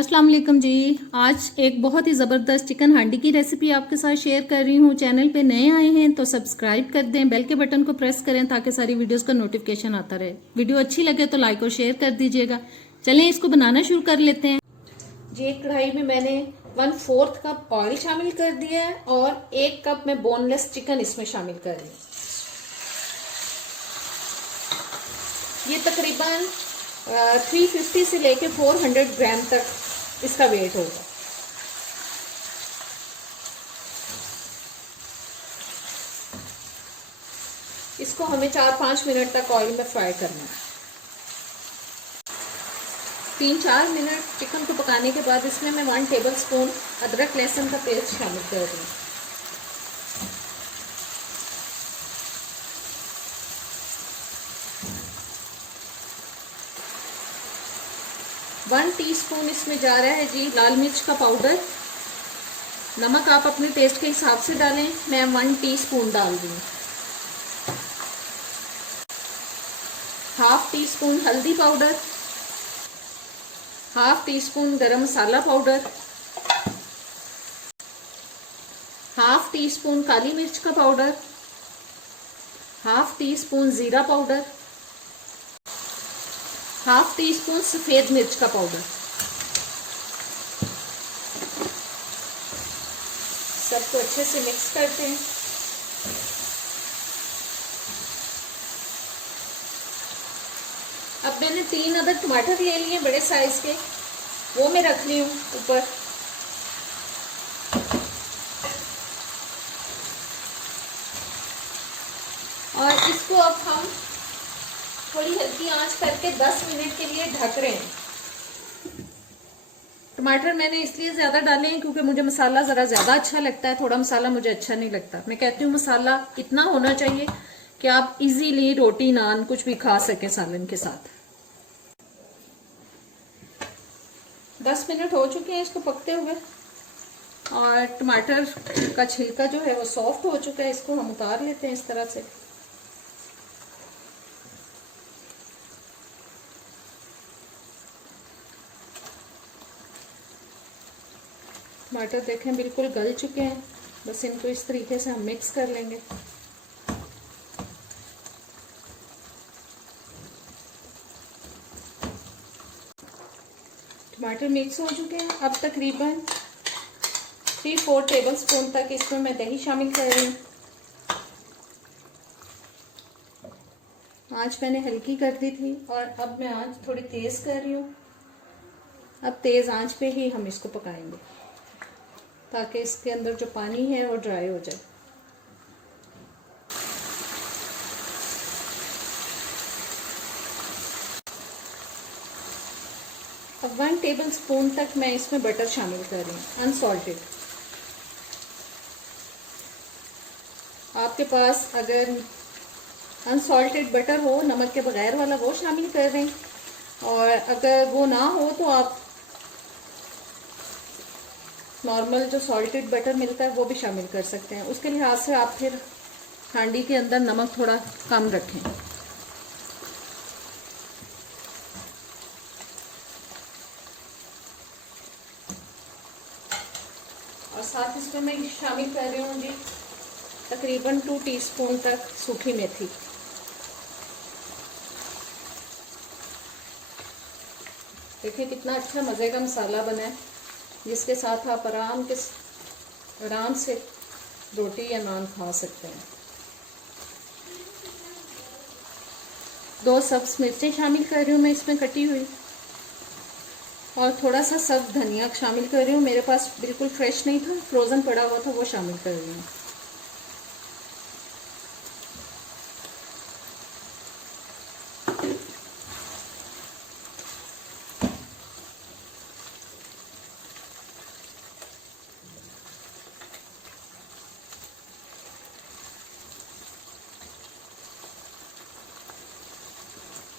अस्सलाम वालेकुम जी। आज एक बहुत ही ज़बरदस्त चिकन हांडी की रेसिपी आपके साथ शेयर कर रही हूँ। चैनल पे नए आए हैं तो सब्सक्राइब कर दें, बेल के बटन को प्रेस करें ताकि सारी वीडियोस का नोटिफिकेशन आता रहे। वीडियो अच्छी लगे तो लाइक और शेयर कर दीजिएगा। चलें इसको बनाना शुरू कर लेते हैं। जी, एक कढ़ाई में मैंने 1/4 कप ऑयल शामिल कर दिया है और 1 कप मैं बोनलेस चिकन इसमें शामिल कर रही हूँ। ये तकरीबन 350 से लेके 400 ग्राम तक इसका वेट होगा। इसको हमें 4-5 मिनट तक ऑयल में फ्राई करना है। 3-4 मिनट चिकन को पकाने के बाद इसमें मैं 1 टेबलस्पून अदरक लहसुन का पेस्ट शामिल कर रही हूँ। वन टीस्पून इसमें जा रहा है जी लाल मिर्च का पाउडर। नमक आप अपने टेस्ट के हिसाब से डालें, मैं 1 टीस्पून डाल दूँ। 1/2 टीस्पून हल्दी पाउडर, 1/2 टीस्पून गरम मसाला पाउडर, 1/2 टीस्पून काली मिर्च का पाउडर, 1/2 टीस्पून जीरा पाउडर, 1/2 टीस्पून सफेद मिर्च का पाउडर। सबको अच्छे से मिक्स करते हैं। अब मैंने 3 अदद टमाटर ले लिए बड़े साइज के, वो मैं रख ली हूँ ऊपर। और इसको अब हम थोड़ी हल्की आंच करके 10 मिनट के लिए ढक रहे हैं। टमाटर मैंने इसलिए ज्यादा डाले हैं क्योंकि मुझे मसाला जरा ज्यादा अच्छा लगता है, थोड़ा मसाला मुझे अच्छा नहीं लगता। मैं कहती हूँ मसाला इतना होना चाहिए कि आप इजीली रोटी नान कुछ भी खा सकें सालन के साथ। 10 मिनट हो चुके हैं इसको पकते हुए और टमाटर का छिलका जो है वो सॉफ्ट हो चुका है। इसको हम उतार लेते हैं इस तरह से। टमाटर देखें बिल्कुल गल चुके हैं, बस इनको इस तरीके से हम मिक्स कर लेंगे। टमाटर मिक्स हो चुके हैं। अब तकरीबन 3-4 टेबलस्पून तक इसमें मैं दही शामिल कर रही हूँ। आंच मैंने हल्की कर दी थी और अब मैं आंच थोड़ी तेज कर रही हूँ। अब तेज आंच पे ही हम इसको पकाएंगे ताकि इसके अंदर जो पानी है वो ड्राई हो जाए। अब 1 टेबलस्पून तक मैं इसमें बटर शामिल कर रही हूँ अनसॉल्टेड। आपके पास अगर अनसॉल्टेड बटर हो, नमक के बगैर वाला, वो शामिल कर दें। और अगर वो ना हो तो आप नॉर्मल जो सॉल्टेड बटर मिलता है वो भी शामिल कर सकते हैं। उसके लिहाज से आप फिर हांडी के अंदर नमक थोड़ा कम रखें। और साथ इसमें मैं शामिल कर रही हूँ जी तकरीबन 2 टीस्पून तक सूखी मेथी। देखिए कितना अच्छा मज़े का मसाला बना है, जिसके साथ आप आराम से रोटी या नान खा सकते हैं। 2 सब्ज मिर्चें शामिल कर रही हूँ मैं इसमें कटी हुई, और थोड़ा सा सब्ज धनिया शामिल कर रही हूँ। मेरे पास बिल्कुल फ्रेश नहीं था, फ्रोज़न पड़ा हुआ था, वो शामिल कर रही हूँ।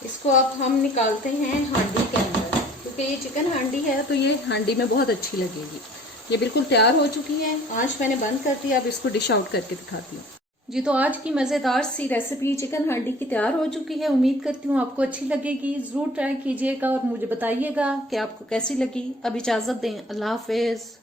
इसको अब हम निकालते हैं हांडी के अंदर, क्योंकि ये चिकन हांडी है तो ये हांडी में बहुत अच्छी लगेगी। ये बिल्कुल तैयार हो चुकी है, आंच मैंने बंद कर दिया। अब इसको डिश आउट करके दिखाती हूँ। जी तो आज की मज़ेदार सी रेसिपी चिकन हांडी की तैयार हो चुकी है। उम्मीद करती हूँ आपको अच्छी लगेगी। ज़रूर ट्राई कीजिएगा और मुझे बताइएगा कि आपको कैसी लगी। अब इजाज़त दें, अल्लाह हाफिज़।